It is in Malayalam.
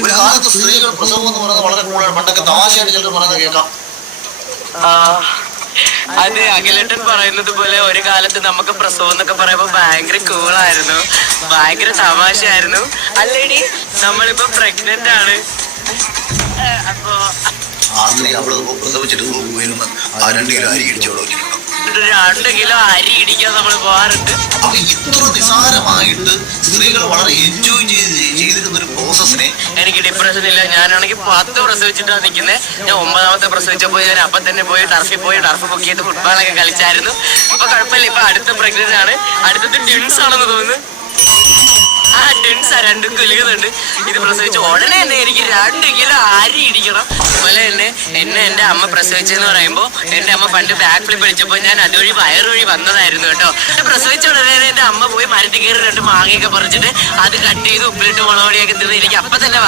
ഒരു കാലത്ത് സ്ത്രീകൾ പ്രസവം എന്ന് പറയുന്നത് വളരെ കൂടുതലാണ്. പണ്ടൊക്കെ തമാശയായിട്ട് ചിലർ പറയുന്നത് കേൾക്കാം. അത് അഖിലേട്ടൻ പറയുന്നത് പോലെ ഒരു കാലത്ത് നമുക്ക് പ്രസവം എന്നൊക്കെ പറയുമ്പോ ഭയങ്കര കൂളായിരുന്നു, ഭയങ്കര തമാശയായിരുന്നു. അല്ലേടി, നമ്മളിപ്പോ പ്രഗ്നന്റ് ആണ്. അപ്പൊ അവള് പ്രസവിച്ചിട്ട് വരുന്ന 2 കിലോ അരി ഇടിച്ചോടെ വെച്ചിട്ടുണ്ടോ? 2 കിലോ അരി ഇടിക്കാൻ നമ്മൾ പോകാറുണ്ട്. അപ്പൊ ഇത്ര നിസാരമായിട്ട് സ്ത്രീകൾ വളരെ എൻജോയ് ചെയ്തിരുന്ന ഒരു പ്രോസസ്സിനെ എനിക്ക് ഡിപ്രഷൻ ഇല്ല. ഞാനാണെങ്കിൽ 10 പ്രസവിച്ചിട്ടാണ് നിൽക്കുന്നത്. ഞാൻ 9ാമത്തെ പ്രസവിച്ചപ്പോൾ ഞാൻ അപ്പം തന്നെ പോയി ടർഫ് ബുക്ക് ചെയ്ത് ഫുട്ബോളൊക്കെ കളിച്ചായിരുന്നു. ഇപ്പൊ കുഴപ്പമില്ല. ഇപ്പൊ അടുത്ത പ്രഗ്നന്റ് ആണ്. അടുത്തത് ട്വിൻസ് ആണെന്ന് തോന്നുന്നു. ട്വിൻസാ, 2 കുലുകുന്നുണ്ട്. ഇത് പ്രസവിച്ച ഉടനെ തന്നെ എനിക്ക് 2 കിലോ അരി ഇടിക്കണം. അതുപോലെ തന്നെ എന്റെ അമ്മ പ്രസവിച്ചെന്ന് പറയുമ്പോൾ എന്റെ അമ്മ പണ്ട് ബാക്ക് ഫ്ലിപ്പ് അടിച്ചപ്പോൾ ഞാൻ അതുവഴി വയറുവഴി വന്നതായിരുന്നു കേട്ടോ. പ്രസവിച്ച ഉടനെ എന്റെ അമ്മ പോയി മരത്തിൽ കയറി 2 മാങ്ങയൊക്കെ പറിച്ചിട്ട് അത് കട്ട് ചെയ്ത് ഉപ്പിലിട്ട് മുളകൊടിയൊക്കെ തിന്ന് എനിക്ക് അപ്പൊ തന്നെ